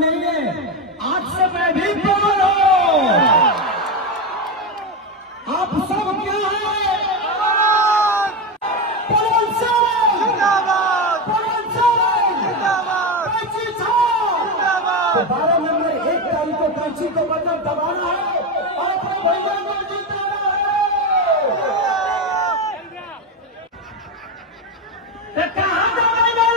नहीं है, आज से मैं भी पवन हूं। आप सब क्या है? पवन सिंह जिंदाबाद, पवन सिंह जिंदाबाद, कैंची छाप जिंदाबाद। 12 नंबर 1 तारीख को कैंची को बटन दबाना है और अपने भैया को जीताना है। कहां दबाएंगे?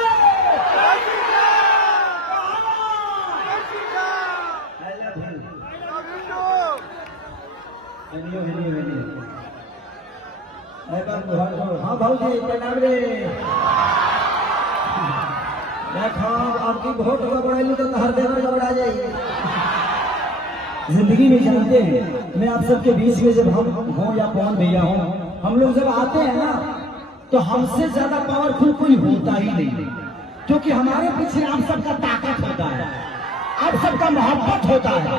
हाँ भाऊ जी प्रणाम रे। आपकी वोट गड़बड़ाई तो हर देवर गड़बड़ा जाएगी। जिंदगी में जानते हैं, मैं आप सबके बीच में जब हम हों या पवन भैया हों, हम लोग जब आते हैं ना तो हमसे ज्यादा पावरफुल कोई होता ही नहीं, क्योंकि हमारे पीछे आप सबका ताकत होता है, आप सबका मोहब्बत होता है।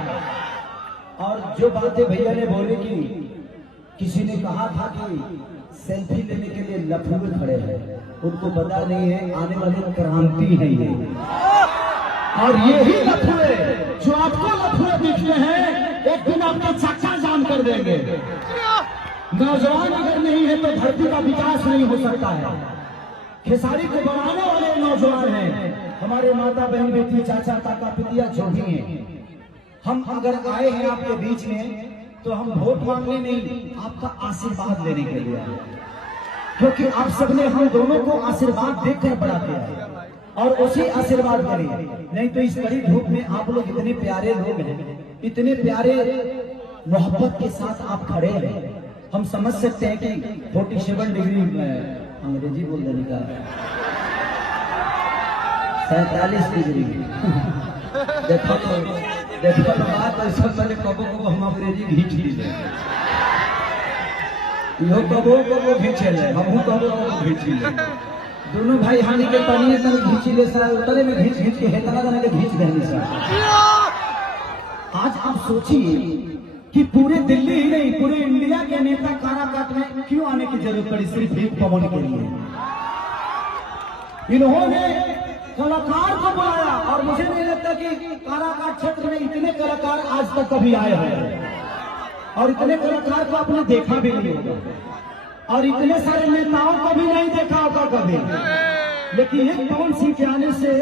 और जो बातें भैया ने बोली कि किसी ने कहा था कि सेल्फी लेने के लिए लफुए खड़े हैं, उनको पता नहीं है आने वाली क्रांति है ये। और यही लफुए जो आपको लफुए दिखते हैं, एक दिन आपका चक्का जाम कर देंगे। नौजवान अगर नहीं है तो धरती का विकास नहीं हो सकता है। खेसारी को बनाने वाले नौजवान हैं, हमारे माता बहन बेटी चाचा काका पितिया जो भी हैं। हम अगर आए हैं आपके बीच में तो हम वोट मांगने नहीं, आपका आशीर्वाद लेने के लिए आए, क्योंकि आप सबने हम दोनों को आशीर्वाद देकर बड़ा किया और उसी आशीर्वाद के लिए। नहीं तो इस कड़ी धूप में आप लोग इतने प्यारे लोग हैं, इतने प्यारे मोहब्बत के साथ आप खड़े हैं। हम समझ सकते हैं कि 47 डिग्री अंग्रेजी बोल देने का 47 डिग्री देखो बात ऐसा पहले कबो कबो हम अंग्रेजी घींच लीजिए, यो कबो कबो घींचे ले, हम कबो कबो घींच लीजिए। दोनों भाई हानि के पानी तक घींच ले सा, उतरे में घींच घींच के हेतना जाने के घींच देने सा। आज आप सोचिए कि पूरे दिल्ली ही नहीं पूरे इंडिया के नेता काराकाट में क्यों आने की जरूरत पड़ी सिर्फ एक पवन के लिए। इन्होंने कलाकार को बुलाया और मुझे नहीं लगता कि काराकाट क्षेत्र में इतने कलाकार आज तक कभी आए हैं, और इतने कलाकार को आपने देखा भी नहीं होगा, और इतने सारे नेताओं को भी नहीं देखा होगा कभी। लेकिन एक पवन सिंह के आने से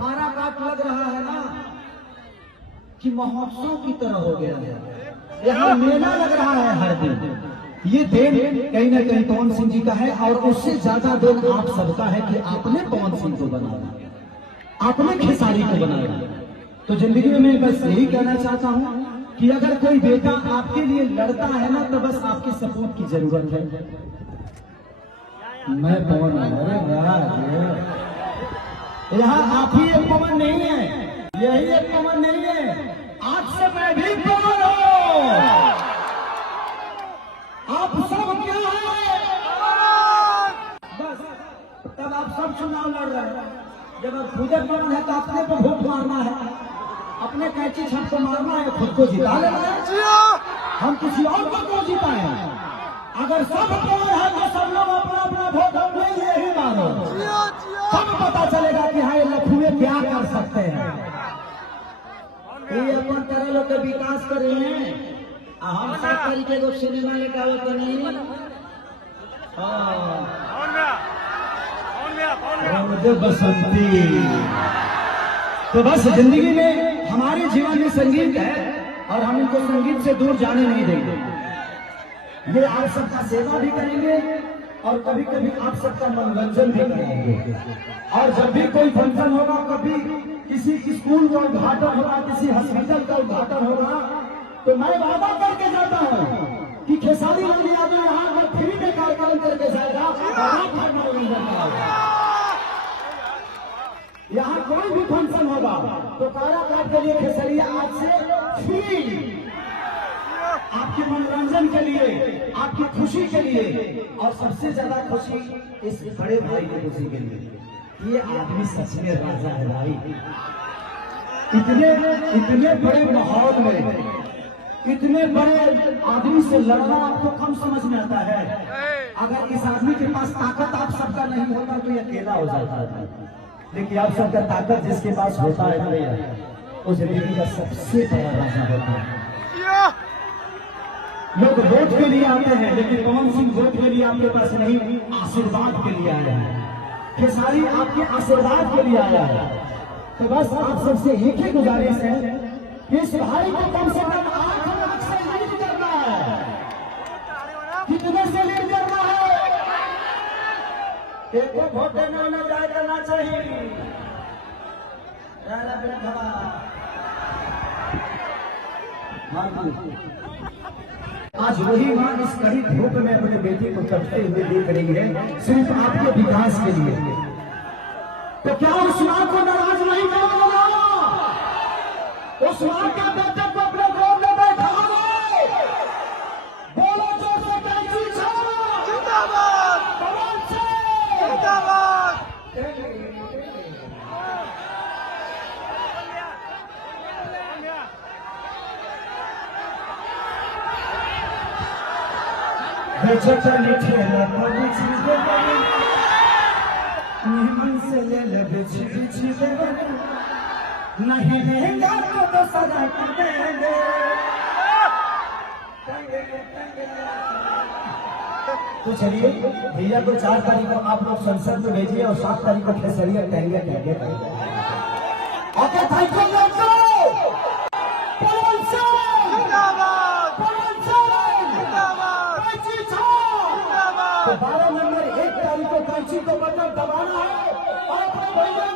काराकाट लग रहा है ना कि महोत्सव की तरह हो गया है। यहाँ मेला लग रहा है हर दिन। ये देन कहीं ना कहीं पवन सिंह जी का है, और उससे ज्यादा देन आप सबका है कि आपने पवन सिंह को बनाया, आपने खेसारी को बनाया। तो जिंदगी में मैं बस यही कहना चाहता हूँ कि अगर कोई बेटा आपके लिए लड़ता है ना तो बस आपके सपोर्ट की जरूरत है। मैं पवन यहाँ आप ही एक पवन नहीं है, यही एक पवन नहीं है, आज से मैं भी पवन हूँ। आप सब क्या है? बस तब आप सब चुनाव लड़ रहे हैं। जब आप खुद पवन है तो अपने को वोट मारना है, अपने कैंची छाप को मारना है, खुद को जिता लेना है। हम किसी और को क्यों जिताएं? अगर सब पवन है तो सब लोग अपना अपना वोट अपने लिए ही मारो, सब पता चलेगा कि हाँ ये लफुए क्या कर सकते हैं। ये अपन तरह लोग के विकास कर रहे हैं। हम सब तरीके को सिनेमा लेकर होते नहीं। बसंती तो बस जिंदगी में हमारे जीवन में संगीत है और हम इनको संगीत से दूर जाने नहीं देंगे। ये आप सबका सेवा भी करेंगे और कभी कभी आप सबका मनोरंजन भी करेंगे। और जब भी कोई फंक्शन होगा, कभी किसी स्कूल का उद्घाटन होगा, किसी हॉस्पिटल का उद्घाटन होगा, तो मैं वादा करके जाता हूँ कि खेसारी लाल यादव यहाँ पर फ्री में कार्यक्रम करके जाएगा। यहाँ कोई भी फंक्शन होगा तो काराकाट के लिए खेसरिया आज से फ्री, आपके मनोरंजन के लिए, आपकी खुशी के लिए, और सबसे ज्यादा खुशी इस बड़े भाई की खुशी के लिए। ये आदमी सच में राजा है भाई। इतने बड़े माहौल में इतने बड़े आदमी से लड़ना आपको कम समझ में आता है। अगर इस आदमी के पास ताकत आप सबका नहीं होता तो ये अकेला हो जाता है। लेकिन आप सबका ताकत जिसके पास होता है भैया, वो जिंदगी का सबसे बड़ा राजा होता है। लोग वोट के लिए आते हैं, लेकिन पवन सिंह वोट के लिए आपके पास नहीं, आशीर्वाद के लिए आया है। खेसारी आपके आशीर्वाद के लिए आया है। तो बस आप सबसे एक ही गुजारिश है कि इस भाई को कम से कम 8 लाख से लीड करना है। कितने से लीड करना है? एक वोट देने वाला जाए करना चाहिए। आज वही मां इस कड़ी धूप में अपने बेटे को तपते हुए देख रही है, सिर्फ आपके विकास के लिए। तो क्या उस मां को नाराज नहीं करोगे? उस मां के बेटे को अपने गोद में बैठाओगे? बोलो जोर से, कैसी छाप जिंदाबाद, पवन सिंह जिंदाबाद। चली ठेला निमन से ले ले बिछी बिछी दे, नहीं देगा तो सजा कर देंगे। तो चलिए भैया को 4 तारीख को आप लोग संसद में भेजिए और 7 तारीख को खेसरिया कहेंगे कहेंगे। ओके, थैंक यू दोस्तों। पवन सिंह जिंदाबाद, पवन सिंह जिंदाबाद, कैची छाप जिंदाबाद। तो 12 नंबर 1 तारीख को कैची को बटन दबाना है और अपने भैया